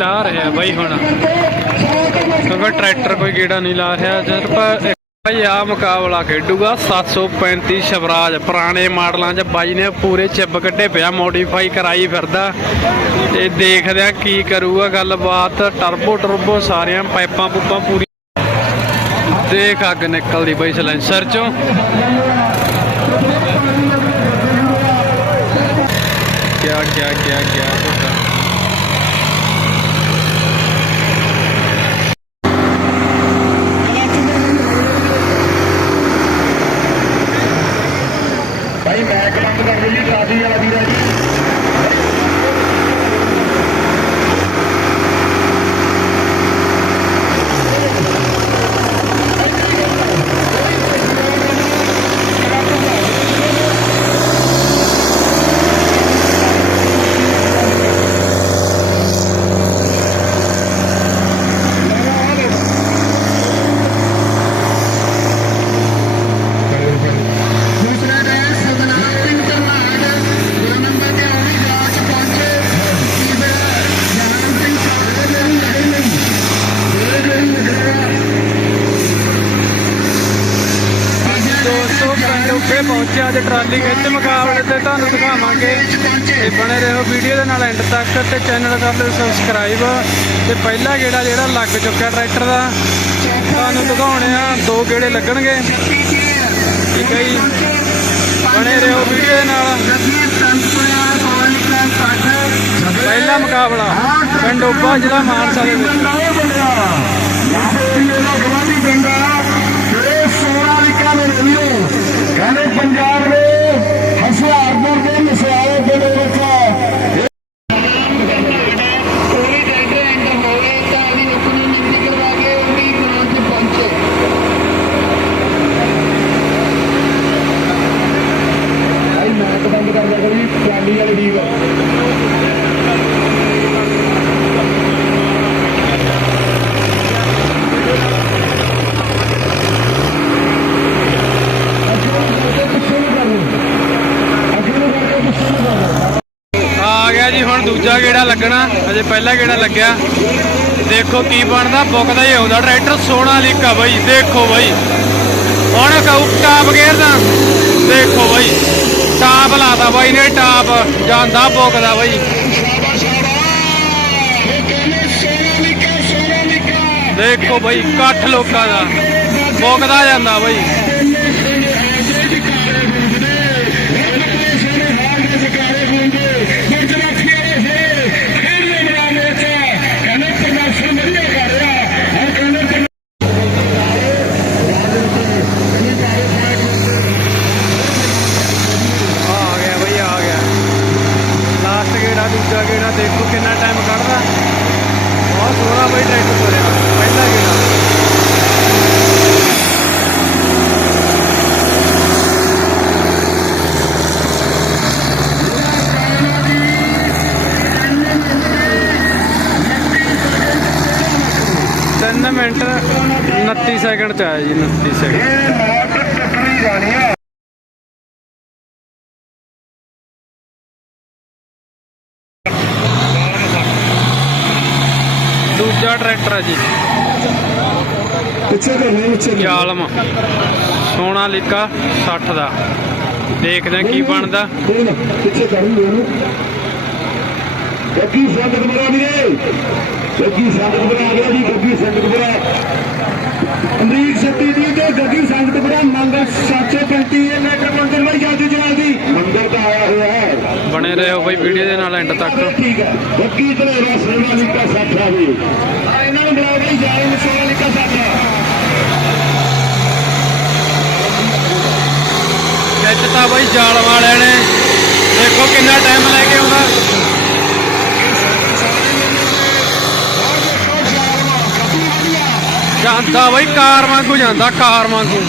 ਲਾ ਰਿਹਾ ਬਾਈ ਹੁਣ। ਕਿਉਂਕਿ ਟਰੈਕਟਰ ਕੋਈ ਗੇੜਾ ਨਹੀਂ ਲਾ ਰਿਹਾ। ਜਦ ਭਾਈ ਆ ਮੁਕਾਬਲਾ ਖੇਡੂਗਾ 735 ਸ਼ਵਰਾਜ। ਪੁਰਾਣੇ ਮਾਡਲਾਂ 'ਚ ਬਾਈ ਨੇ ਪੂਰੇ ਚਿੱਬ ਕੱਢੇ ਪਿਆ ਮੋਡੀਫਾਈ ਕਰਾਈ ਫਿਰਦਾ। ਤੇ ਦੇਖਦੇ ਆ ਕੀ ਕਰੂਗਾ ਗੱਲਬਾਤ। ਟਰਬੋ ਟਰਬੋ ਸਾਰੀਆਂ ਪਾਈਪਾਂ ਪੂਪਾਂ ਪੂਰੀ ਦੇਖ ਅੱਗ ਨਿਕਲਦੀ ਬਈ ਸਲੈਂਸਰ 'ਚੋਂ। ਕਿਆ ਕਿਆ ਕਿਆ ਕਿਆ। ਤੇ ਪਹਿਲਾ ਗੇੜਾ ਜਿਹੜਾ ਲੱਗ ਚੁੱਕਿਆ ਟਰੈਕਟਰ ਦਾ, ਤੁਹਾਨੂੰ ਦਿਖਾਉਣੇ ਆ, ਦੋ ਗੇੜੇ ਲੱਗਣਗੇ। ਠੀਕ ਹੈ ਜੀ। ਬਣੇ ਰਹੋ ਵੀਡੀਓ ਦੇ ਨਾਲ। ਪਹਿਲਾ ਮੁਕਾਬਲਾ ਪਿੰਡ ਜ਼ਿਲ੍ਹਾ ਮਾਨਸਾ ਦੇ ਵਿੱਚ। ਕਹਿੰਦੇ ਪੰਜਾਬ ਦੇ ਹਸਿਆਰਪੁਰ ਦੇ ਮਸਿਆਲੇ ਦੇ ਵਿੱਚ ਕੋਈ ਡੈਂਡੇ ਐਂਡ ਹੋਵੇ ਤਾਂ ਵੀ ਉਪਨੀ ਨਿਕਲ ਕਰਵਾ ਕੇ ਉਹਦੀ ਗਰਾਊਂਡ 'ਚ ਪਹੁੰਚੇ ਭਾਈ ਮੈਕ ਬੰਦ ਕਰ ਦਿਆ ਜੀ ਟਰਾਲੀ ਵਾਲੀ ਡੀਲ ਆ ਗਿਆ ਜੀ ਹੁਣ ਦੂਜਾ ਗੇੜਾ ਲੱਗਣਾ ਅਜੇ ਪਹਿਲਾ ਗੇੜਾ ਲੱਗਿਆ। ਦੇਖੋ ਕੀ ਬਣਦਾ ਬੁੱਕਦਾ ਹੀ ਆਉਂਦਾ ਟਰੈਕਟਰ ਸੋਨਾ ਲੀਕਾ ਬਾਈ, ਦੇਖੋ ਬਾਈ। ਹੁਣ ਕਹੂ ਟਾਪ ਗੇਰਦਾ ਦੇਖੋ ਬਾਈ। ਟਾਪ ਲਾਦਾ ਬਾਈ ਨੇ, ਟਾਪ ਜਾਂਦਾ ਬੁੱਕਦਾ ਬਾਈ। ਦੇਖੋ ਬਾਈ, ਇਕੱਠ ਲੋਕਾਂ ਦਾ ਬੁੱਕਦਾ ਜਾਂਦਾ ਬਾਈ। 29 ਸੈਕਿੰਡ ਚ ਆਇਆ ਜੀ 29 ਸੈਕਿੰਡ ਇਹ ਮੋਟਰ ਟੱਕਰੀ ਜਾਣੀ ਆ ਦੂਜਾ ਟਰੈਕਟਰ ਹੈ ਜੀ। ਪਿੱਛੇ ਕਰਨੇ ਪਿੱਛੇ ਜਾਲਮ। ਸੋਨਾ ਲਿਕਾ 60 ਦਾ। ਦੇਖਦੇ ਹਾਂ ਕੀ ਬਣਦਾ। ਪਿੱਛੇ ਕਰ ਇਹਨੂੰ ਗੱਗੀ ਸੰਗਤ ਬਰਾ ਵੀਰੇ। ਗੱਗੀ ਆ ਗਿਆ ਜੀ ਗੱਗੀ ਸੰਗਤ ਬਰਾ ਅਮਰੀਕ ਸੱਤੀ ਦੀ ਤੇ ਗੱਗੀ ਸੰਗਤ ਬਰਾ ਮੰਗਲ 735 ਇਹ ਮੈਟਰ ਮੰਗਲ ਬਾਈ ਜਲਦੀ ਜਲਦੀ ਮੰਗਲ ਤਾਂ ਆਇਆ ਹੋਇਆ ਹੈ। ਬਣੇ ਰਹੋ ਬਈ ਵੀਡੀਓ ਦੇ ਨਾਲ ਐਂਡ ਤੱਕ। ਠੀਕ ਹੈ। ਗੱਗੀ ਧਲੇਰਾ ਸੋਨਾ ਲਿਕਾ 60 ਆ ਵੀ। ਆ ਇਹਨਾਂ ਨੂੰ ਬੁਲਾਓ ਬਈ ਜਾਏ ਸੋਨਾ ਲਿਕਾ 60 ਖਿੱਚਤਾ ਬਾਈ ਜਾਲ ਵਾਲਿਆਂ ਨੇ। ਦੇਖੋ ਕਿੰਨਾ ਟਾਈਮ ਲੈ ਕੇ ਆਉਂਦਾ। ਜਾਂਦਾ ਬਾਈ ਕਾਰ ਵਾਂਗੂ ਜਾਂਦਾ ਕਾਰ ਵਾਂਗੂ।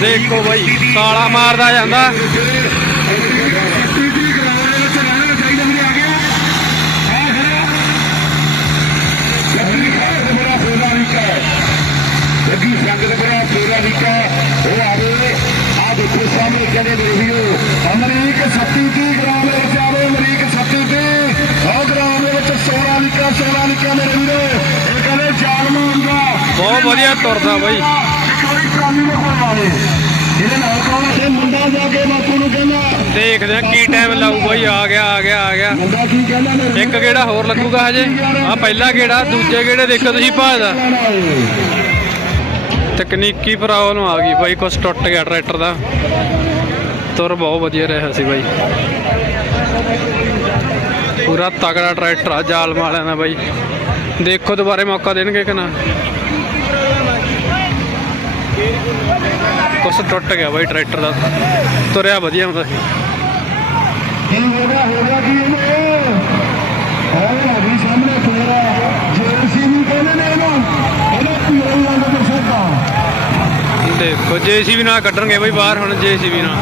ਦੇਖੋ ਬਾਈ ਤਾਲਾ ਮਾਰਦਾ ਜਾਂਦਾ। ਨੂੰ ਕਹਿੰਦਾ ਦੇਖਦੇ ਆ ਕੀ ਟਾਈਮ ਲਾਊ ਬਾਈ। ਆ ਗਿਆ ਆ ਗਿਆ ਆ ਗਿਆ। ਇੱਕ ਗੇੜਾ ਹੋਰ ਲੱਗੂਗਾ ਹਜੇ। ਆ ਪਹਿਲਾ ਗੇੜਾ ਦੂਜੇ ਗੇੜੇ ਦੇਖੋ ਤੁਸੀਂ ਭਾਜਦਾ ਤਕਨੀਕੀ ਪ੍ਰੋਬਲਮ ਆ ਗਈ ਬਾਈ ਕੁਛ ਟੁੱਟ ਗਿਆ ਟਰੈਕਟਰ ਦਾ। ਤੁਰ ਬਹੁਤ ਵਧੀਆ ਰਿਹਾ ਸੀ ਬਾਈ। ਪੂਰਾ ਤਗੜਾ ਟਰੈਕਟਰ ਆ ਜਾਲਮ ਵਾਲਿਆਂ ਦਾ ਬਾਈ। ਦੇਖੋ ਦੁਬਾਰੇ ਮੌਕਾ ਦੇਣਗੇ ਕਿ ਨਾ। ਕੁਛ ਟੁੱਟ ਗਿਆ ਬਾਈ ਟਰੈਕਟਰ ਦਾ। ਤੁਰਿਆ ਵਧੀਆ ਹੁੰਦਾ ਸੀ। ਕੀ ਹੋ ਗਿਆ ਹੋ ਗਿਆ ਕੀ ਇਹਨੂੰ? ਆ ਵੀ ਸਾਹਮਣੇ ਜੇਸੀ ਵੀ ਕਹਿੰਦੇ ਨੇ ਇਹਨੂੰ। ਇਹਨੇ ਪੀਰੇ ਰੰਗ ਦੇ ਸੱਟਾ ਦੇਖੋ ਜੇਸੀਬੀ ਨਾਲ ਕੱਢਣਗੇ ਬਾਈ ਬਾਹਰ ਹੁਣ ਜੇਸੀਬੀ ਨਾਲ।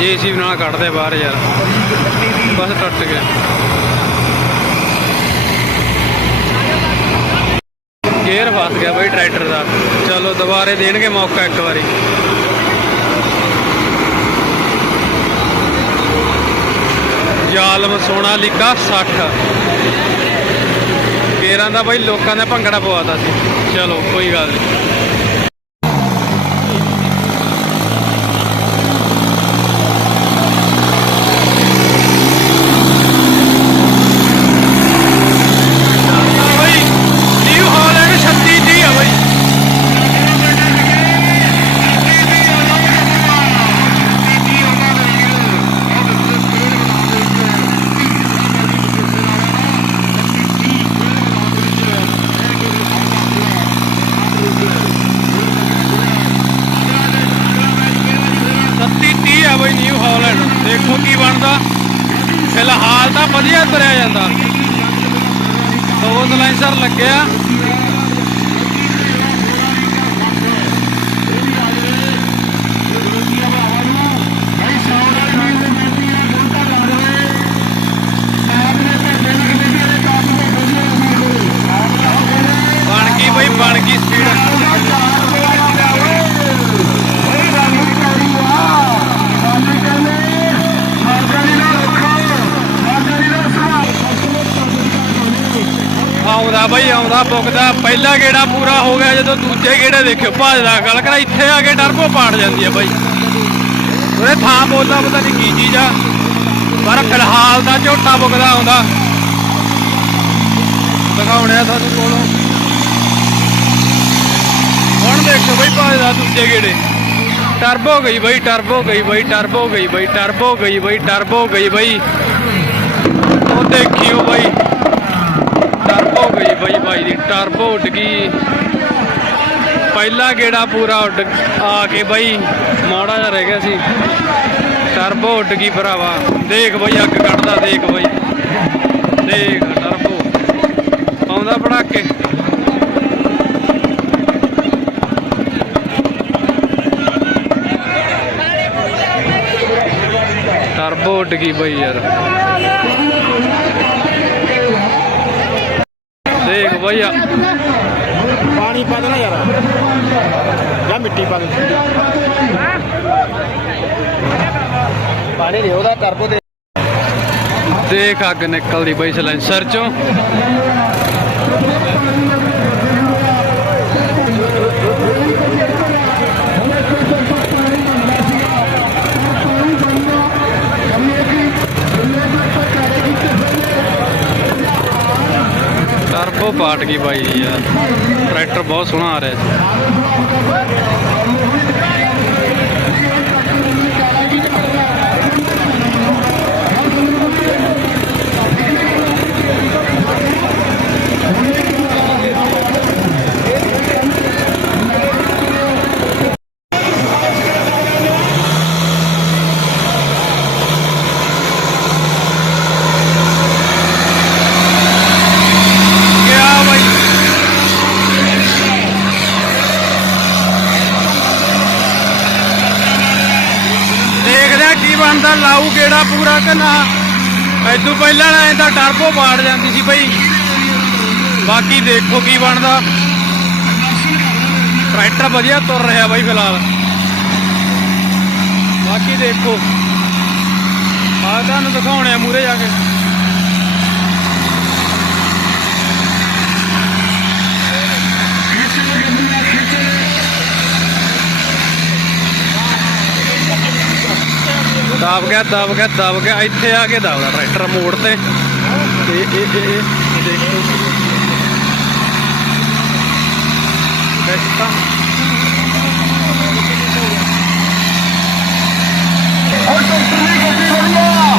ਜੇਸੀਬੀ ਨਾਲ ਕੱਢਦੇ ਬਾਹਰ ਯਾਰ। ਬਸ ਟੁੱਟ ਗਿਆ। ਗੇਅਰ ਫਸ ਗਿਆ ਬਾਈ ਟਰੈਕਟਰ ਦਾ। ਚਲੋ ਦੁਬਾਰੇ ਦੇਣਗੇ ਮੌਕਾ ਇੱਕ ਵਾਰੀ। ਜ਼ਾਲਮ ਸੋਨਾ ਲਿਕਾ 60 ਗੇਰਾਂ ਦਾ ਬਾਈ ਲੋਕਾਂ ਨੇ ਭੰਗੜਾ ਪਵਾਤਾ ਸੀ। ਚਲੋ, ਕੋਈ ਗੱਲ ਨਹੀਂ ਬਾਈ ਨਿਊ ਹਾਲੈਂਡ 36 ਦੀ ਆ ਬਾਈ ਸੱਤੀ 30 ਆ ਬਈ ਨਿਊ ਹਾਲੈਂਡ ਦੇਖੋ ਕੀ ਬਣਦਾ ਫਿਲਹਾਲ ਵਧੀਆ ਤੁਰਿਆ ਜਾਂਦਾ। ਦੋ ਸਲਾਈਸਰ ਲੱਗਿਆ। ਬਈ ਆਉਂਦਾ ਬੁਕਦਾ ਪਹਿਲਾ ਗੇੜਾ ਪੂਰਾ ਹੋ ਗਿਆ ਜਦੋਂ ਦੂਜੇ ਗੇੜੇ ਦੇਖਿਓ ਭੱਜਦਾ ਗੱਲ ਕਰਾ, ਇੱਥੇ ਆ ਕੇ ਟਰਬੋ ਪਾੜ ਜਾਂਦੀ ਹੈ ਬਾਈ। ਉਹਦੇ ਥਾਂ ਬੋਲਦਾ, ਪਤਾ ਨਹੀਂ ਕੀ ਚੀਜ਼ ਆ, ਪਰ ਫਿਲਹਾਲ ਦਾ ਝੋਟਾ ਬੁਕਦਾ ਆਉਂਦਾ। ਦਿਖਾਉਣਿਆ ਤੁਹਾਨੂੰ ਕੋਲੋਂ। ਹੁਣ ਦੇਖੋ ਬਈ ਭੱਜਦਾ ਦੂਜੇ ਗੇੜੇ। ਟਰਬੋ ਗਈ ਬਈ, ਟਰਬੋ ਗਈ ਬਈ, ਟਰਬੋ ਗਈ ਬਈ, ਟਰਬੋ ਗਈ ਬਈ, ਟਰਬੋ ਗਈ ਬਈ। ਬਾਈ ਬਾਈ ਦੀ ਟਰਬੋ ਉੱਡ ਗਈ। ਪਹਿਲਾ ਗੇੜਾ ਪੂਰਾ ਉੱਡ ਆ ਕੇ ਬਾਈ ਮਾੜਾ ਜਿਹਾ ਰਹਿ ਗਿਆ ਸੀ। ਟਰਬੋ ਉੱਡ ਗਈ ਭਰਾਵਾ। ਦੇਖ ਬਈ ਅੱਗ ਕੱਢਦਾ, ਦੇਖ ਬਾਈ। ਦੇਖ ਟਰਬੋ ਆਉਂਦਾ ਪੜਾਕੇ। ਟਰਬੋ ਉੱਡ ਗਈ ਬਈ ਯਾਰ। ਬਈ ਆ। ਪਾਣੀ ਪਾ ਦੇਣਾ ਯਾਰ। ਜਾਂ ਮਿੱਟੀ ਪਾ ਦੇ। ਪਾਣੀ ਦੇ ਉਹਦਾ ਟਰਬੋ ਦੇ ਦੇਖ ਅੱਗ ਨਿਕਲਦੀ ਬਈ ਸਲੈਂਸਰ ਚੋਂ। ਟਰਬੋ ਪਾਟ ਗਈ ਬਾਈ ਦੀ ਯਾਰ ਟਰੈਕਟਰ ਬਹੁਤ ਸੋਹਣਾ ਆ ਰਿਹਾ ਸੀ ਗਿਆ ਬਾਈ ਦੇਖਦੇ ਆ ਕੀ ਬਣਦਾ ਲਾਊ ਗੇੜਾ ਪੂਰਾ ਕਿ ਐਦੋਂ ਪਹਿਲਾਂ ਐ ਤਾਂ ਟਰਬੋ ਪਾੜ ਜਾਂਦੀ ਸੀ ਬਈ। ਬਾਕੀ ਦੇਖੋ ਕੀ ਬਣਦਾ। ਟਰੈਕਟਰ ਵਧੀਆ ਤੁਰ ਰਿਹਾ ਬਾਈ ਫਿਲਹਾਲ। ਬਾਕੀ ਦੇਖੋ। ਆ ਤੁਹਾਨੂੰ ਦਿਖਾਉਣੇ ਆ ਮੂਰੇ ਜਾ ਕੇ। ਦਬ ਗਿਆ ਦਬ ਗਿਆ ਦਬ ਗਿਆ। ਇੱਥੇ ਆ ਕੇ ਦਬਦਾ ਟਰੈਕਟਰ ਮੋੜ ਤੇ। ਤੇ ਇਹ ਇਹ ਇਹ ਦੇਖੋ ਬੈਠਾ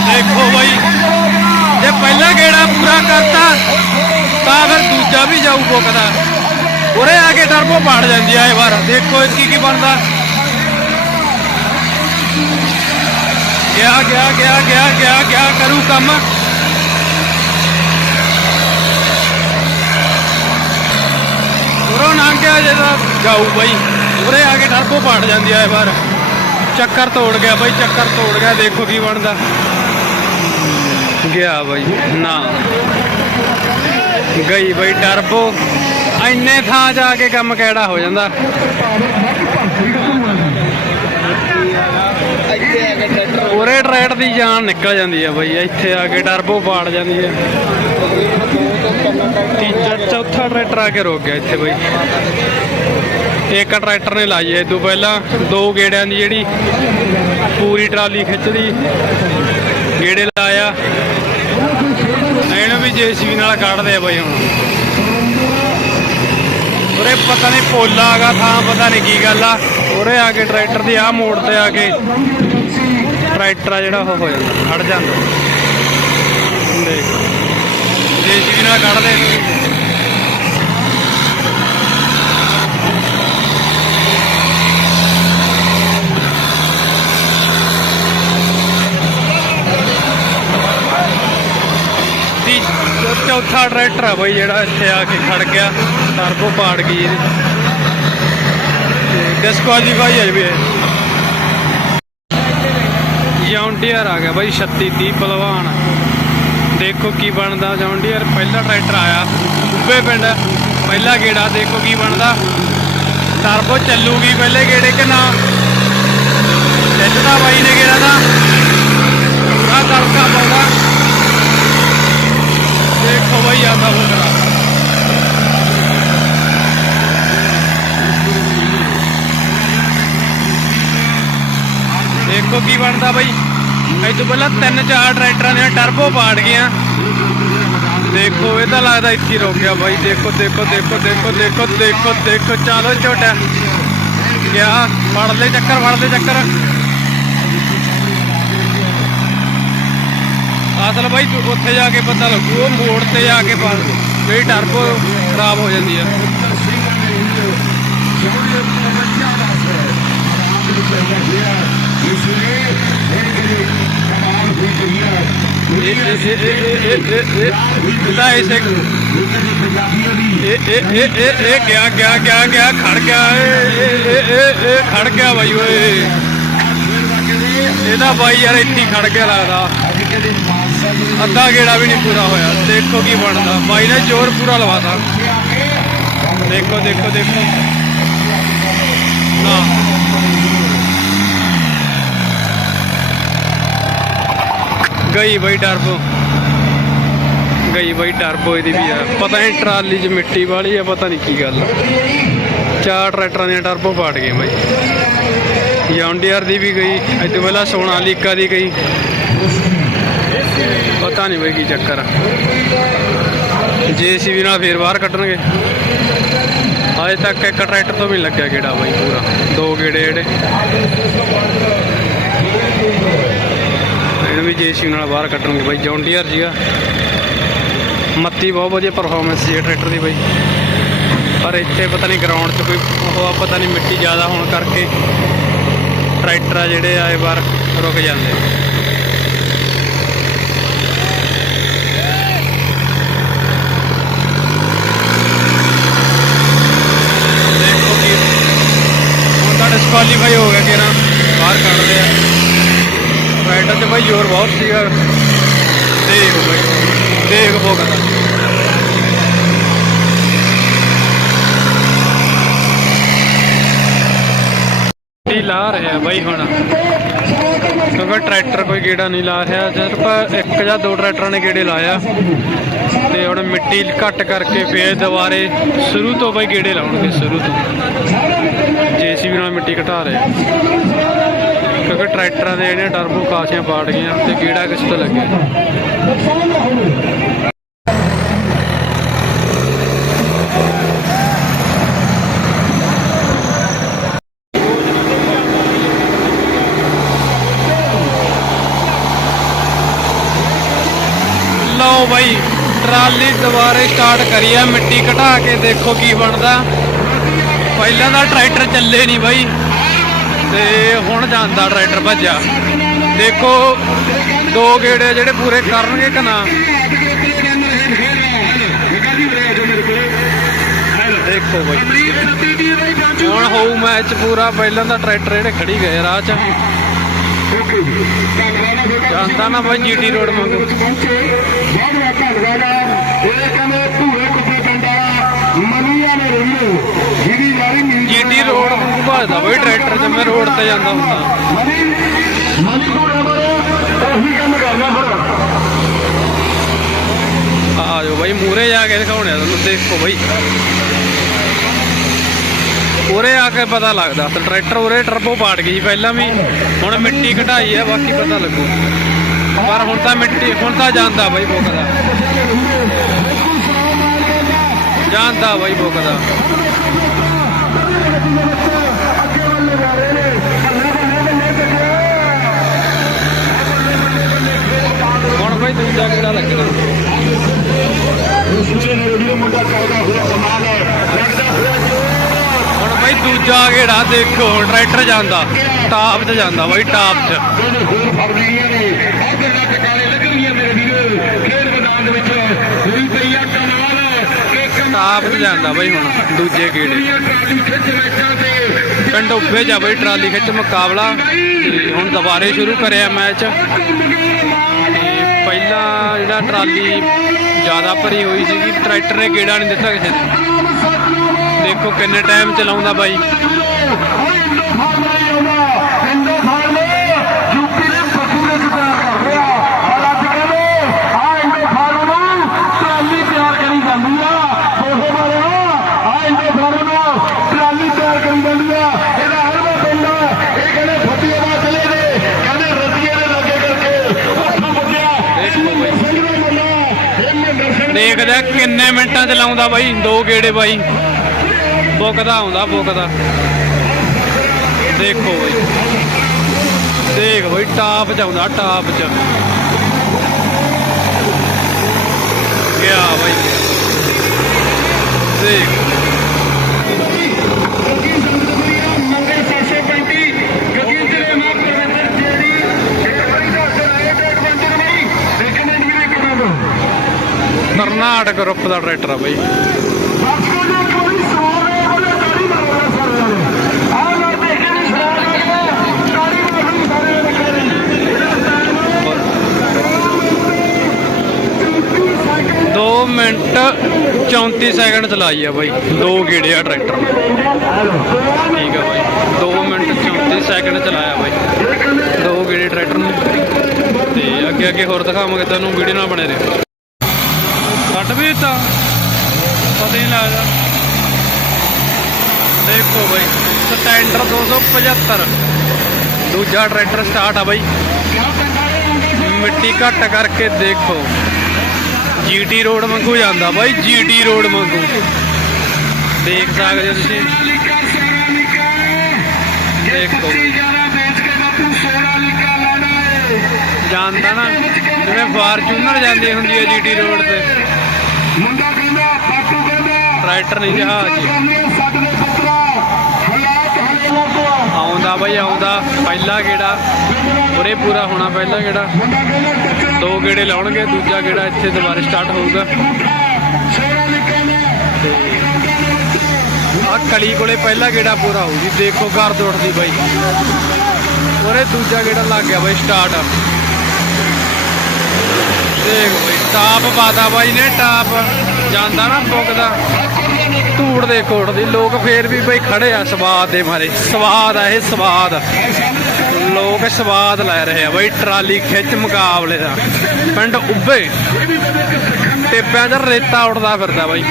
ਦੇਖੋ ਬਾਈ, ਜੇ ਪਹਿਲਾ ਗੇੜਾ ਪੂਰਾ ਕਰਤਾ, ਤਾਂ ਫਿਰ ਦੂਜਾ ਵੀ ਜਾਊ ਫੁੱਕਦਾ ਉਰੇ ਆ ਕੇ ਟਰਬੋ ਪਾੜ ਜਾਂਦੀ ਆ ਇਹ ਵਾਰ। ਦੇਖੋ ਕੀ ਕੀ ਬਣਦਾ। ਗਿਆ ਗਿਆ ਗਿਆ ਗਿਆ ਗਿਆ ਗਿਆ ਕਰੂ ਕੰਮ? ਉਰੋਂ ਲੰਘ ਗਿਆ ਜਾਊ ਬਾਈ। ਉਰੇ ਆ ਕੇ ਟਰਬੋ ਪਾੜ ਜਾਂਦੀ ਆ ਇਹ ਵਾਰ। ਚੱਕਰ ਤੋੜ ਗਿਆ ਬਾਈ, ਚੱਕਰ ਤੋੜ ਗਿਆ, ਦੇਖੋ ਕੀ ਬਣਦਾ। ਗਿਆ ਬਾਈ, ਨਾ। ਗਈ ਬਾਈ ਟਰਬੋ। ਇੰਨੇ ਥਾਂ ਜਾ ਕੇ ਕੰਮ ਕਿਹੜਾ ਹੋ ਜਾਂਦਾ? ਉਰੇ ਟਰੈਕਟਰ ਦੀ ਜਾਨ ਨਿਕਲ ਜਾਂਦੀ ਆ ਬਾਈ, ਇੱਥੇ ਆ ਕੇ ਟਰਬੋ ਪਾੜ ਜਾਂਦੀ ਹੈ ਤੀਜਾ, ਚੌਥਾ ਟਰੈਕਟਰ ਆ ਕੇ ਰੁਕ ਗਿਆ ਇੱਥੇ ਬਾਈ। ਇੱਕ ਟਰੈਕਟਰ ਨੇ ਲਾਈ ਐ ਤੋਂ ਪਹਿਲਾਂ, ਦੋ ਗੇੜਿਆਂ ਦੀ ਜਿਹੜੀ ਪੂਰੀ ਟਰਾਲੀ ਖਿੱਚਦੀ, ਗੇੜੇ ਲਾਇਆ। ਇਹਨੂੰ ਵੀ ਜੇਸੀਬੀ ਨਾਲ ਕੱਢਦੇ ਆ ਬਾਈ ਹੁਣ। ਉਰੇ ਪਤਾ ਨਹੀਂ ਪੋਲਾ ਆਗਾ ਥਾਂ ਪਤਾ ਨਹੀਂ ਕੀ ਗੱਲ ਆ। ਉਰੇ ਆ ਕੇ ਟਰੈਕਟਰ ਦੀ ਆਹ ਮੋੜ ਤੇ ਆ ਕੇ ਟਰੈਕਟਰ ਆ ਜਿਹੜਾ ਉਹ ਹੋ ਜਾਂਦਾ, ਖੜ ਜਾਂਦਾ। ਦੇਖ। ਜੇਸੀਬੀ ਨਾਲ ਕੱਢਦੇ ਇਹਨੂੰ ਚੌਥਾ ਟਰੈਕਟਰ ਆ ਬਈ ਜਿਹੜਾ ਇੱਥੇ ਆ ਕੇ ਖੜ ਗਿਆ ਟਰਬੋ ਪਾੜ ਗਈ ਇਹਦੀ। ਡਿਸਕੁਆਲੀਫਾਈ ਹੈ ਵੀ ਇਹ। ਜੌਂਡੀਅਰ ਆ ਗਿਆ ਬਾਈ 36 30 ਪਹਿਲਵਾਨ। ਦੇਖੋ ਕੀ ਬਣਦਾ ਜੌਂਡੀਅਰ ਪਹਿਲਾ ਟਰੈਕਟਰ ਆਇਆ ਉੱਬੇ ਪਿੰਡ, ਪਹਿਲਾ ਗੇੜਾ, ਦੇਖੋ ਕੀ ਬਣਦਾ। ਟਰਬੋ ਚੱਲੂਗੀ ਪਹਿਲੇ ਗੇੜੇ ਕਿ ਨਾ? ਚੱਲਦਾ ਬਾਈ ਨੇ ਗੇੜਾ ਦਾ ਪੂਰਾ ਤੜਕਾ ਪਾਉਂਦਾ। ਦੇਖੋ ਬਾਈ ਆਂਦਾ ਬੁਕਰਾ ਦੇਖੋ ਕੀ ਬਣਦਾ ਬਾਈ। ਇਹ ਤੋਂ ਪਹਿਲਾਂ ਤਿੰਨ ਚਾਰ ਟਰੈਕਟਰਾਂ ਨੇ ਟਰਬੋ ਪਾੜ ਗਿਆ ਦੇਖੋ, ਇਹ ਤਾਂ ਲੱਗਦਾ ਇੱਥੇ ਰੁਕ ਗਿਆ ਬਾਈ। ਦੇਖੋ ਦੇਖੋ ਦੇਖੋ ਦੇਖੋ ਦੇਖੋ ਦੇਖੋ ਦੇਖੋ। ਚਲੋ ਛੋਟਾ ਗਿਆ ਫੜ ਲੈ ਚੱਕਰ, ਫੜ ਲੈ ਚੱਕਰ। ਅਸਲ ਬਾਈ ਉੱਥੇ ਜਾ ਕੇ ਪਤਾ ਲੱਗੂ, ਉਹ ਮੋੜ ਤੇ ਜਾ ਕੇ ਪਾ ਮੇਰੀ ਟਰਬੋ ਖਰਾਬ ਹੋ ਜਾਂਦੀ ਆ। ਇਹ ਇਹ ਇਹ ਇਹ ਇਹ ਇਹ ਇਹ ਤਾਂ ਇਹ ਇਹ ਇਹ ਇਹ ਗਿਆ ਗਿਆ ਗਿਆ ਗਿਆ ਖੜ ਗਿਆ ਇਹ ਇਹ ਇਹ ਖੜ ਗਿਆ ਬਾਈ ਓਏ ਇਹਦਾ ਬਾਈ ਯਾਰ ਇੱਥੇ ਖੜ ਗਿਆ ਲੱਗਦਾ ਅੱਧਾ ਗੇੜਾ ਵੀ ਨਹੀਂ ਪੂਰਾ ਹੋਇਆ ਦੇਖੋ ਕੀ ਬਣਦਾ ਬਾਈ ਨੇ ਜ਼ੋਰ ਪੂਰਾ ਲਵਾਤਾ ਦੇਖੋ ਦੇਖੋ ਦੇਖੋ ਨਾ ਗਈ ਬਾਈ ਟਰਬੋ ਗਈ ਬਾਈ ਟਰਬੋ ਇਹਦੀ ਵੀ ਆ ਪਤਾ ਨਹੀਂ ਟਰਾਲੀ 'ਚ ਮਿੱਟੀ ਵਾਲੀ ਆ, ਪਤਾ ਨਹੀਂ ਕੀ ਗੱਲ ਚਾਰ ਟਰੈਕਟਰਾਂ ਦੀਆਂ ਟਰਬੋ ਪਾੜ ਗਏ ਬਾਈ। ਜੌਂਡੀਆਰ ਦੀ ਵੀ ਗਈ, ਇਹ ਪਹਿਲਾਂ ਸੋਨਾਲੀਕਾ ਦੀ ਗਈ। ਪਤਾ ਨਹੀਂ ਬਾਈ ਕੀ ਚੱਕਰ ਆ। ਜੇਸੀਬੀ ਨਾਲ ਫੇਰ ਬਾਹਰ ਕੱਢਣਗੇ। ਅਜੇ ਤੱਕ ਇੱਕ ਟਰੈਕਟਰ ਤੋਂ ਵੀ ਲੱਗਿਆ ਗੇੜਾ ਬਾਈ ਪੂਰਾ। ਦੋ ਗੇੜੇ ਜਿਹੜੇ। ਵੀ ਜੇਸੀਬੀ ਨਾਲ ਬਾਹਰ ਕੱਢਣਗੇ ਬਾਈ ਜੌਂਡੀਆਰ ਸੀਗਾ। ਮੱਤੀ ਬਹੁਤ ਵਧੀਆ ਪਰਫਾਰਮੈਂਸ ਸੀ ਟਰੈਕਟਰ ਦੀ ਬਾਈ। ਪਰ ਇੱਥੇ ਪਤਾ ਨਹੀਂ ਗਰਾਊਂਡ 'ਚ ਕੋਈ ਉਹ ਪਤਾ ਨਹੀਂ ਮਿੱਟੀ ਜ਼ਿਆਦਾ ਹੋਣ ਕਰਕੇ ਟਰੈਕਟਰ ਆ ਜਿਹੜੇ ਆਏ ਵਾਰ ਰੁਕ ਜਾਂਦੇ। ਦੇਖੋ ਕੀ ਹੁਣ ਤਾਂ ਡਿਸਕੁਆਲੀਫਾਈ ਹੋ ਗਿਆ ਕਿ ਨਾ ਬਾਹਰ ਕੱਢਦੇ ਆ। ਰਾਈਡਰ ਤੇ ਭਾਈ ਜ਼ੋਰ ਬਹੁਤ ਸੀਗਾ ਦੇਖ ਭਾਈ ਦੇਖ ਭੋਗਦਾ ਲਾ ਰਿਹਾ ਬਾਈ ਹੁਣ। ਕਿਉਂਕਿ ਟਰੈਕਟਰ ਕੋਈ ਗੇੜਾ ਨਹੀਂ ਲਾ ਰਿਹਾ। ਸਿਰਫ ਇੱਕ ਜਾਂ ਦੋ ਟਰੈਕਟਰਾਂ ਨੇ ਗੇੜੇ ਲਾਇਆ। ਤੇ ਹੁਣ ਮਿੱਟੀ ਘੱਟ ਕਰਕੇ ਫੇਰ ਦੁਬਾਰੇ ਸ਼ੁਰੂ ਤੋਂ ਬਾਈ ਗੇੜੇ ਲਾਉਣਗੇ, ਸ਼ੁਰੂ ਤੋਂ। ਜੀਸੀਬੀ ਨਾਲ ਮਿੱਟੀ ਘਟਾ ਰਹੇ ਕਿਉਂਕਿ ਟਰੈਕਟਰਾਂ ਦੇ ਜਿਹੜੀਆਂ ਟਰਬੋ ਕਾਸੀਆਂ ਪਾੜ ਗਈਆਂ ਤੇ ਗੇੜਾ ਕਿਸ ਤੋਂ ਲੱਗਿਆ ਲਓ ਬਾਈ, ਟਰਾਲੀ ਦੁਬਾਰੇ ਸਟਾਰਟ ਕਰੀ ਮਿੱਟੀ ਘਟਾ ਕੇ ਦੇਖੋ ਕੀ ਬਣਦਾ। ਪਹਿਲਾਂ ਦਾ ਟਰੈਕਟਰ ਚੱਲੇ ਨਹੀਂ ਬਾਈ। ਤੇ ਹੁਣ ਜਾਂਦਾ ਟਰੈਕਟਰ ਭੱਜਿਆ। ਦੇਖੋ, ਦੋ ਗੇੜੇ ਜਿਹੜੇ ਪੂਰੇ ਕਰਨਗੇ ਕਿ ਨਾ? ਦੇਖੋ ਬਾਈ। ਹੁਣ ਹੋਊ ਮੈਚ ਪੂਰਾ, ਪਹਿਲਾਂ ਦਾ ਟਰੈਕਟਰ ਜਿਹੜੇ ਖੜੀ ਗਏ ਰਾਹ 'ਚ। ਜਾਂਦਾ ਨਾ ਬਾਈ ਜੀਟੀ ਰੋਡ ਮੰਗੋ ਬਹੁਤ ਬਹੁਤ ਧੰਨਵਾਦ। ਇਹ ਕਹਿੰਦੇ ਨੂੰ ਭਜਦਾ ਬਾਈ ਟਰੈਕਟਰ ਜਿਵੇਂ ਰੋਡ ਤੇ ਜਾਂਦਾ ਹੁੰਦਾ। ਮਨੀ ਮਨੀ ਕੋਲ ਉਹੀ ਕੰਮ ਕਰਨਾ ਫਿਰ ਆ ਜਾਓ ਬਾਈ ਮੂਰੇ ਜਾ ਕੇ ਦਿਖਾਉਣੇ ਤੁਹਾਨੂੰ, ਦੇਖੋ ਬਾਈ। ਉਰੇ ਆ ਕੇ ਪਤਾ ਲੱਗਦਾ ਟਰੈਕਟਰ ਉਰੇ ਟਰਬੋ ਪਾੜ ਗਈ ਪਹਿਲਾਂ ਵੀ ਹੁਣ ਮਿੱਟੀ ਘਟਾਈ ਹੈ ਬਾਕੀ ਪਤਾ ਲੱਗੂ। ਪਰ ਹੁਣ ਤਾਂ ਮਿੱਟੀ, ਹੁਣ ਤਾਂ ਜਾਂਦਾ ਬਾਈ ਬੋਕਦਾ। ਜਾਂਦਾ ਬਾਈ ਬੋਕਦਾ। ਦੂਜਾ ਕਿਹੜਾ ਲੱਗਣਾ ਸੂਚੇ ਨੇ ਰੋਡੀ ਮੁੰਡਾ ਕਰਦਾ ਹੋਇਆ ਕਮਾਲ ਹੈ ਲੱਗਦਾ ਹੋਇਆ ਹੁਣ ਬਾਈ ਦੂਜਾ ਗੇੜਾ ਦੇਖੋ ਟਰੈਕਟਰ ਜਾਂਦਾ ਟਾਪ 'ਚ ਜਾਂਦਾ ਬਾਈ ਟਾਪ 'ਚ। ਉਹਨੇ ਹੋਰ ਫੜ ਲਈਆਂ ਨੇ। ਆਦਰ ਦਾ ਟਕਾਲੇ ਲੱਗਣੀਆਂ ਮੇਰੇ ਵੀਰੋ। ਖੇਡ ਮੈਦਾਨ ਦੇ ਵਿੱਚ ਹੋਈ ਪਈ ਆ ਕਮਾਲ ਇੱਕ ਟਾਪ 'ਚ ਜਾਂਦਾ ਬਾਈ ਹੁਣ ਦੂਜੇ ਗੇੜੇ ਟਰਾਲੀ ਖਿੱਚ ਮੈਚਾਂ ਤੇ ਪਿੰਡ ਉੱਭੇ ਜਾ ਬਾਈ ਟਰਾਲੀ ਖਿੱਚ ਮੁਕਾਬਲਾ। ਹੁਣ ਦੁਬਾਰੇ ਸ਼ੁਰੂ ਕਰਿਆ ਮੈਚ। ਤੇ ਜਿਹੜਾ ਟਰਾਲੀ ਜ਼ਿਆਦਾ ਭਰੀ ਹੋਈ ਸੀਗੀ, ਟਰੈਕਟਰ ਨੇ ਗੇੜਾ ਨਹੀਂ ਦਿੱਤਾ ਕਿਸੇ ਨੇ। ਦੇਖੋ ਕਿੰਨੇ ਟਾਈਮ ਚਲਾਉਂਦਾ ਬਾਈ। ਦੇਖਦਾ ਕਿੰਨੇ ਮਿੰਟਾਂ ਚ ਲਾਉਂਦਾ ਬਾਈ, ਦੋ ਗੇੜੇ ਬਾਈ। ਬੁੱਕਦਾ ਆਉਂਦਾ, ਬੁੱਕਦਾ। ਦੇਖੋ ਬਾਈ। ਦੇਖ ਬਾਈ, ਟਾਪ ਚ ਆਉਂਦਾ, ਟਾਪ ਚ। ਗਿਆ ਬਾਈ। ਦੇਖ। ਕਰਨਾਟਕ ਗਰੁੱਪ ਦਾ ਟਰੈਕਟਰ ਆ ਬਾਈ। ਦੋ ਮਿੰਟ 34 ਸੈਕਿੰਡ ਚਲਾਈ ਆ ਬਾਈ, ਦੋ ਗੇੜੇ ਆ ਟਰੈਕਟਰ। ਨੇ। ਠੀਕ ਆ ਬਾਈ 2 ਮਿੰਟ 34 ਸੈਕਿੰਡ ਚਲਾਇਆ ਬਾਈ। ਦੋ ਗੇੜੇ ਟਰੈਕਟਰ ਨੂੰ। ਤੇ ਅੱਗੇ ਅੱਗੇ ਹੋਰ ਦਿਖਾਵਾਂਗੇ ਤੁਹਾਨੂੰ, ਵੀਡੀਓ ਨਾਲ ਬਣੇ ਰਹੋ। ਕੱਟ ਵੀ ਦਿੱਤਾ। ਪਤਾ ਹੀ ਨਹੀਂ ਲੱਗਦਾ। ਦੇਖੋ ਬਾਈ, ਸਟੈਂਡਰ 275 ਦੂਜਾ ਟਰੈਕਟਰ ਸਟਾਰਟ ਆ ਬਾਈ। ਮਿੱਟੀ ਘੱਟ ਕਰਕੇ ਦੇਖੋ। ਜੀਟੀ ਰੋਡ ਵਾਂਗੂ ਜਾਂਦਾ ਬਾਈ ਜੀਟੀ ਰੋਡ ਵਾਂਗੂ। ਦੇਖ ਸਕਦੇ ਹੋ ਤੁਸੀਂ। ਦੇਖੋ। ਜਾਂਦਾ ਨਾ, ਜਿਵੇਂ ਫਾਰਚੂਨਰ ਜਾਂਦੀ ਹੁੰਦੀ ਹੈ ਜੀਟੀ ਰੋਡ ਤੇ। ਮੁੰਡਾ ਕਹਿੰਦਾ ਪਾਟੂ ਕਹਿੰਦਾ ਟਰੈਕਟਰ ਨਹੀਂ ਜਹਾਜ਼ ਆਉਂਦਾ ਬਾਈ ਆਉਂਦਾ। ਪਹਿਲਾ ਗੇੜਾ ਉਰੇ ਪੂਰਾ ਹੋਣਾ ਪਹਿਲਾ ਗੇੜਾ ਦੋ ਗੇੜੇ ਲਾਉਣਗੇ ਦੂਜਾ ਗੇੜਾ ਇੱਥੇ ਦੁਬਾਰਾ ਸਟਾਰਟ ਹੋਊਗਾ? ਆ ਕਲੀ ਕੋਲੇ ਪਹਿਲਾ ਗੇੜਾ ਪੂਰਾ ਹੋਊ ਜੀ? ਦੇਖੋ ਗਰਦ ਉੱਠਦੀ ਬਾਈ। ਉਰੇ ਦੂਜਾ ਗੇੜਾ ਲੱਗ ਗਿਆ ਬਾਈ ਸਟਾਰਟ ਦੇਖ ਬਾਈ, ਟਾਪ ਪਾਤਾ ਬਾਈ ਨੇ, ਟਾਪ ਜਾਂਦਾ ਨਾ ਪੁੱਗਦਾ ਧੂੜ ਦੇ ਕੋਟ ਦੀ, ਲੋਕ ਫੇਰ ਵੀ ਬਈ ਖੜੇ ਆ ਸਵਾਦ ਦੇ ਮਾਰੇ। ਸਵਾਦ ਆ ਇਹ ਸਵਾਦ। ਲੋਕ ਸਵਾਦ ਲੈ ਰਹੇ ਆ ਬਈ, ਟਰਾਲੀ ਖਿੱਚ ਮੁਕਾਬਲੇ ਦਾ। ਪਿੰਡ ਉੱਬੇ ਟੇਪਿਆਂ 'ਚ ਰੇਤਾ ਉੱਡਦਾ ਫਿਰਦਾ ਬਾਈ।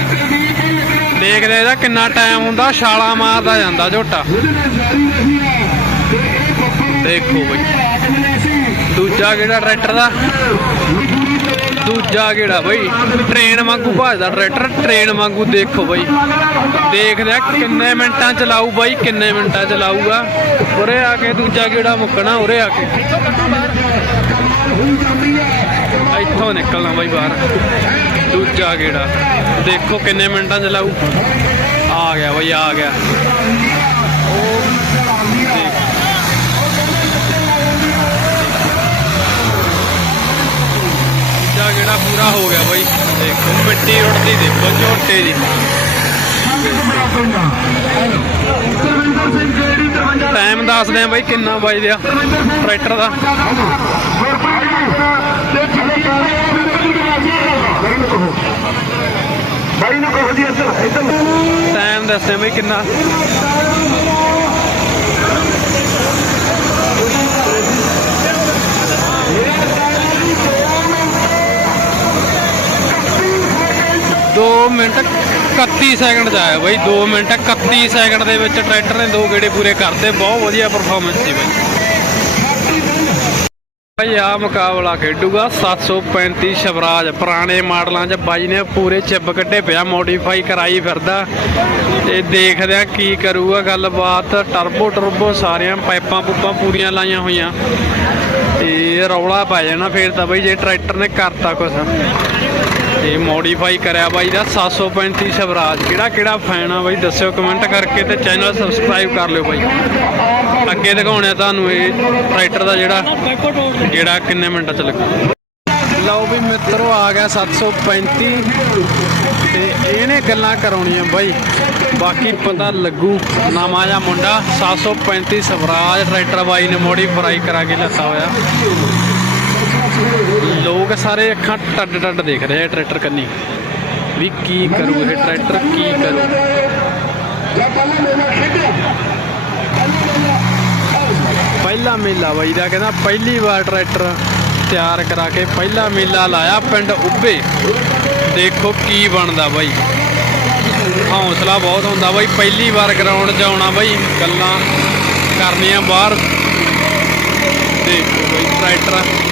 ਦੇਖਦੇ ਇਹਦਾ ਕਿੰਨਾ ਟਾਈਮ ਹੁੰਦਾ, ਛਾਲਾ ਮਾਰਦਾ ਜਾਂਦਾ ਝੋਟਾ। ਦੇਖੋ ਬਈ। ਦੂਜਾ ਕਿਹੜਾ ਟਰੈਕਟਰ ਦਾ? ਦੂਜਾ ਕਿਹੜਾ ਬਈ? ਟ੍ਰੇਨ ਵਾਂਗੂ ਭੱਜਦਾ ਟਰੈਕਟਰ, ਟ੍ਰੇਨ ਵਾਂਗੂ ਦੇਖੋ ਬਈ। ਦੇਖਦੇ ਆ ਕਿੰਨੇ ਮਿੰਟਾਂ ਚ ਲਾਊ ਬਾਈ, ਕਿੰਨੇ ਮਿੰਟਾਂ ਚ ਲਾਊਗਾ। ਉਰੇ ਆ ਕੇ ਦੂਜਾ ਕਿਹੜਾ ਮੁੱਕਣਾ, ਉਰੇ ਆ ਕੇ। ਇੱਥੋਂ ਨਿਕਲਣਾ ਬਾਈ ਬਾਹਰ। ਦੂਜਾ ਕਿਹੜਾ? ਦੇਖੋ ਕਿੰਨੇ ਮਿੰਟਾਂ ਚ ਲਾਊ। ਆ ਗਿਆ ਬਾਈ, ਆ ਗਿਆ। ਪੂਰਾ ਹੋ ਗਿਆ ਬਾਈ। ਦੇਖੋ, ਮਿੱਟੀ ਉੱਡਦੀ ਦੇਖੋ, ਝੋਟੇ ਦੀ। ਟਾਈਮ ਦੱਸਦੇ ਆ ਬਾਈ ਕਿੰਨਾ ਵੱਜਦੇ ਆ ਟਰੈਕਟਰ ਦਾ। ਬਾਈ ਨੂੰ ਕਹੋ ਜੀ ਇੱਧਰ ਟਾਈਮ ਦੱਸਦੇ ਬਾਈ ਕਿੰਨਾ। ਦੋ ਮਿੰਟ 31 ਸੈਕਿੰਡ ਦਾ ਆਇਆ ਬਾਈ 2 ਮਿੰਟ 31 ਸੈਕਿੰਡ ਦੇ ਵਿੱਚ ਟਰੈਕਟਰ ਨੇ ਦੋ ਗੇੜੇ ਪੂਰੇ ਕਰਤੇ, ਬਹੁਤ ਵਧੀਆ ਪਰਫਾਰਮੈਂਸ ਸੀ ਬਾਈ। ਭਾਈ ਆ ਮੁਕਾਬਲਾ ਖੇਡੂਗਾ 735 ਸ਼ਵਰਾਜ, ਪੁਰਾਣੇ ਮਾਡਲਾਂ 'ਚ ਬਾਈ ਨੇ ਪੂਰੇ ਚਿੱਬ ਕੱਢੇ ਪਿਆ ਮੋਡੀਫਾਈ ਕਰਾਈ ਫਿਰਦਾ। ਤੇ ਦੇਖਦੇ ਆ ਕੀ ਕਰੂਗਾ ਗੱਲਬਾਤ ਟਰਬੋ ਟਰਬੋ ਸਾਰੀਆਂ ਪਾਈਪਾਂ ਪੂਪਾਂ ਪੂਰੀਆਂ ਲਾਈਆਂ ਹੋਈਆਂ। ਤੇ ਰੌਲਾ ਪੈ ਜਾਣਾ ਫੇਰ ਤਾਂ ਬਾਈ, ਜੇ ਟਰੈਕਟਰ ਨੇ ਕਰਤਾ ਕੁਛ। ਤੇ ਮੋਡੀਫਾਈ ਕਰਿਆ ਬਾਈ ਦਾ 735 ਸ਼ਵਰਾਜ। ਕਿਹੜਾ ਕਿਹੜਾ ਫੈਨ ਆ ਬਾਈ? ਦੱਸਿਓ ਕਮੈਂਟ ਕਰਕੇ ਤੇ ਚੈਨਲ ਸਬਸਕ੍ਰਾਈਬ ਕਰ ਲਿਓ ਬਾਈ। ਅੱਗੇ ਦਿਖਾਉਣੇ ਤੁਹਾਨੂੰ ਇਹ ਟਰੈਕਟਰ ਦਾ ਜਿਹੜਾ ਜਿਹੜਾ ਕਿੰਨੇ ਮਿੰਟਾਂ ਚ ਲੱਗਾ। ਲਓ ਵੀ ਮਿੱਤਰੋ, ਆ ਗਿਆ 735 ਤੇ ਇਹਨੇ ਗੱਲਾਂ ਕਰਾਉਣੀਆਂ ਬਾਈ। ਬਾਕੀ ਪਤਾ ਲੱਗੂ, ਨਵਾਂ ਜਿਹਾ ਮੁੰਡਾ 735 ਸਵਰਾਜ ਟਰੈਕਟਰ ਬਾਈ ਨੇ ਮੋਡੀਫਾਈ ਕਰਾ ਕੇ ਲੱਤਾ ਹੋਇਆ। ਲੋਕ ਸਾਰੇ ਅੱਖਾਂ ਟੱਡ ਟੱਡ ਦੇਖ ਰਹੇ ਆ ਟਰੈਕਟਰ ਕੰਨੀ। ਵੀ ਕੀ ਕਰੂ ਇਹ ਟਰੈਕਟਰ, ਕੀ ਕਰੂ? ਪਹਿਲਾ ਮੇਲਾ ਬਾਈ ਦਾ, ਕਹਿੰਦਾ ਪਹਿਲੀ ਵਾਰ ਟਰੈਕਟਰ ਤਿਆਰ ਕਰਾ ਕੇ ਪਹਿਲਾ ਮੇਲਾ ਲਾਇਆ ਪਿੰਡ ਉੱਬੇ। ਦੇਖੋ ਕੀ ਬਣਦਾ ਬਾਈ। ਹੌਸਲਾ ਬਹੁਤ ਹੁੰਦਾ ਬਾਈ, ਪਹਿਲੀ ਵਾਰ ਗਰਾਊਂਡ 'ਚ ਆਉਣਾ ਬਾਈ, ਗੱਲਾਂ ਕਰਨੀਆਂ ਬਾਹਰ। ਦੇਖੋ ਬਾਈ, ਟਰੈਕਟਰ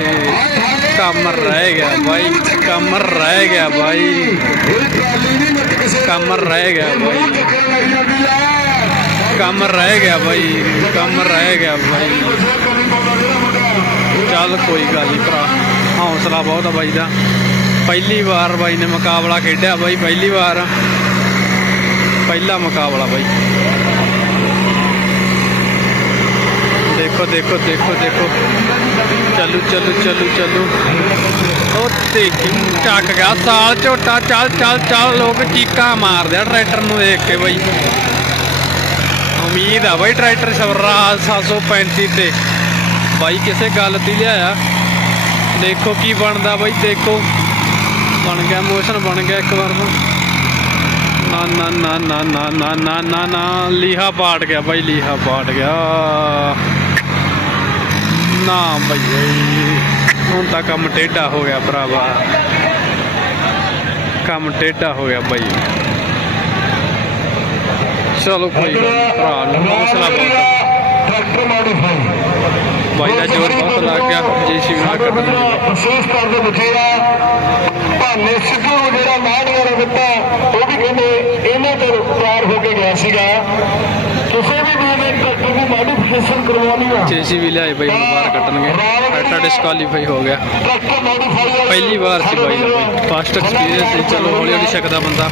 ਕਮਰ ਰਹਿ ਗਿਆ ਬਾਈ ਕੰਮ ਰਹਿ ਗਿਆ ਬਾਈ। ਕੰਮ ਰਹਿ ਗਿਆ ਬਾਈ। ਕੰਮ ਰਹਿ ਗਿਆ ਬਾਈ ਕੰਮ ਰਹਿ ਗਿਆ ਬਾਈ। ਚੱਲ ਕੋਈ ਗੱਲ ਨਹੀਂ ਭਰਾ, ਹੌਸਲਾ ਬਹੁਤ ਆ ਬਾਈ ਦਾ। ਪਹਿਲੀ ਵਾਰ ਬਾਈ ਨੇ ਮੁਕਾਬਲਾ ਖੇਡਿਆ ਬਾਈ, ਪਹਿਲੀ ਵਾਰ। ਪਹਿਲਾ ਮੁਕਾਬਲਾ ਬਾਈ। ਦੇਖੋ ਦੇਖੋ ਦੇਖੋ ਦੇਖੋ। ਚੱਲੂ ਚੱਲੂ ਚੱਲੂ ਚੱਲੂ। ਉਹ ਦੇਖੀ ਚੱਕ ਗਿਆ? ਸਾਲ ਝੋਟਾ, ਚੱਲ ਚੱਲ ਚੱਲ। ਲੋਕ ਚੀਕਾਂ ਮਾਰਦੇ ਆ ਟਰੈਕਟਰ ਨੂੰ ਦੇਖ ਕੇ ਬਾਈ। ਉਮੀਦ ਆ ਬਾਈ ਟਰੈਕਟਰ ਸਵਰਾਜ 735 ਤੇ। ਬਾਈ ਕਿਸੇ ਗੱਲ ਦੀ ਲਿਆਇਆ। ਦੇਖੋ ਕੀ ਬਣਦਾ ਬਾਈ, ਦੇਖੋ। ਬਣ ਗਿਆ ਮੋਸ਼ਨ, ਬਣ ਗਿਆ ਇੱਕ ਵਾਰ ਨੂੰ ਨਾ ਨਾ ਨਾ ਨਾ ਨਾ ਨਾ ਨਾ ਨਾ ਨਾ। ਲੀਹਾ ਪਾਟ ਗਿਆ ਬਾਈ, ਲੀਹਾ ਪਾਟ ਗਿਆ। ਨਾ ਬਾਈ ਹੁਣ ਤਾਂ ਕੰਮ ਟੇਢਾ ਹੋ ਗਿਆ ਭਰਾਵਾ। ਕੰਮ ਟੇਢਾ ਹੋ ਗਿਆ ਬਾਈ ਚਲੋ ਕੋਈ ਭਰਾ ਨੂੰ ਹੌਸਲਾ ਬਹੁਤ ਬਾਈ ਦਾ ਜ਼ੋਰ ਬਹੁਤ ਲੱਗ ਗਿਆ ਜੇ ਸ਼ਿਵਨਾ ਲੱਗਾ ਵਿਸ਼ੇਸ਼ ਤੌਰ ਤੇ ਬਚੇਰਾ ਭਾਨੇ ਸਿੱਧੂ ਨੂੰ ਜਿਹੜਾ ਨੇ ਦਿੱਤਾ ਉਹ ਵੀ ਕਹਿੰਦੇ ਇਹਨਾਂ ਤੋਂ ਤਿਆਰ ਹੋ ਕੇ ਗਿਆ ਸੀਗਾ। ਕਿਸੇ ਵੀ ਨੇ ਟਰੈਕਟਰ ਨੂੰ ਮੋਡੀਫਿਕੇਸ਼ਨ ਕਰਵਾਉਣੀ ਆ। ਜੇਸੀਬੀ ਲਿਆਏ ਬਾਈ ਹੁਣ ਬਾਹਰ ਕੱਟਣਗੇ। ਟਰੈਕਟਰ ਡਿਸਕੁਆਲੀਫਾਈ ਹੋ ਗਿਆ। ਪਹਿਲੀ ਵਾਰ ਸੀ ਬਾਈ ਦਾ ਫਸਟ ਐਕਸਪੀਰੀਅੰਸ ਸੀ। ਚਲੋ ਹੌਲੀ ਹੌਲੀ ਸਿੱਖਦਾ ਬੰਦਾ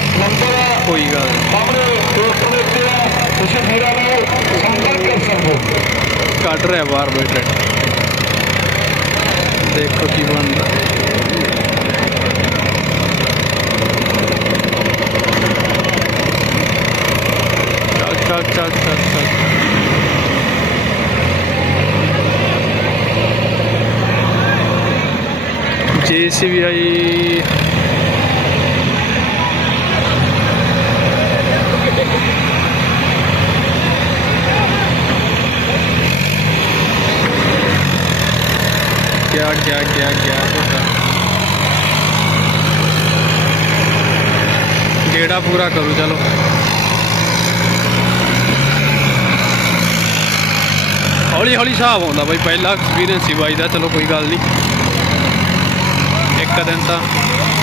ਕੋਈ ਗੱਲ ਦੇ ਤੁਸੀਂ ਮੇਰਾ ਨਾਲ ਸੰਪਰਕ ਕਰ ਸਕਦੇ ਹੋ। ਕੱਢ ਰਿਹਾ ਬਾਹਰ ਟਰੈਕਟਰ ਦੇਖੋ ਕੀ ਬਣਦਾ ਚੱਲ ਚੱਲ ਚੱਲ ਚੱਲ ਚੱਲ ਜੇਸੀਬੀ ਆਈ ਗਿਆ ਗਿਆ ਗਿਆ ਗਿਆ ਗੇੜਾ ਪੂਰਾ ਕਰੂ, ਚਲੋ। ਹੌਲੀ ਹੌਲੀ ਹਿਸਾਬ ਆਉਂਦਾ ਬਾਈ, ਪਹਿਲਾ ਐਕਸਪੀਰੀਅੰਸ ਸੀ ਬਾਈ ਦਾ, ਚਲੋ ਕੋਈ ਗੱਲ ਨਹੀਂ ਇੱਕ ਦਿਨ ਤਾਂ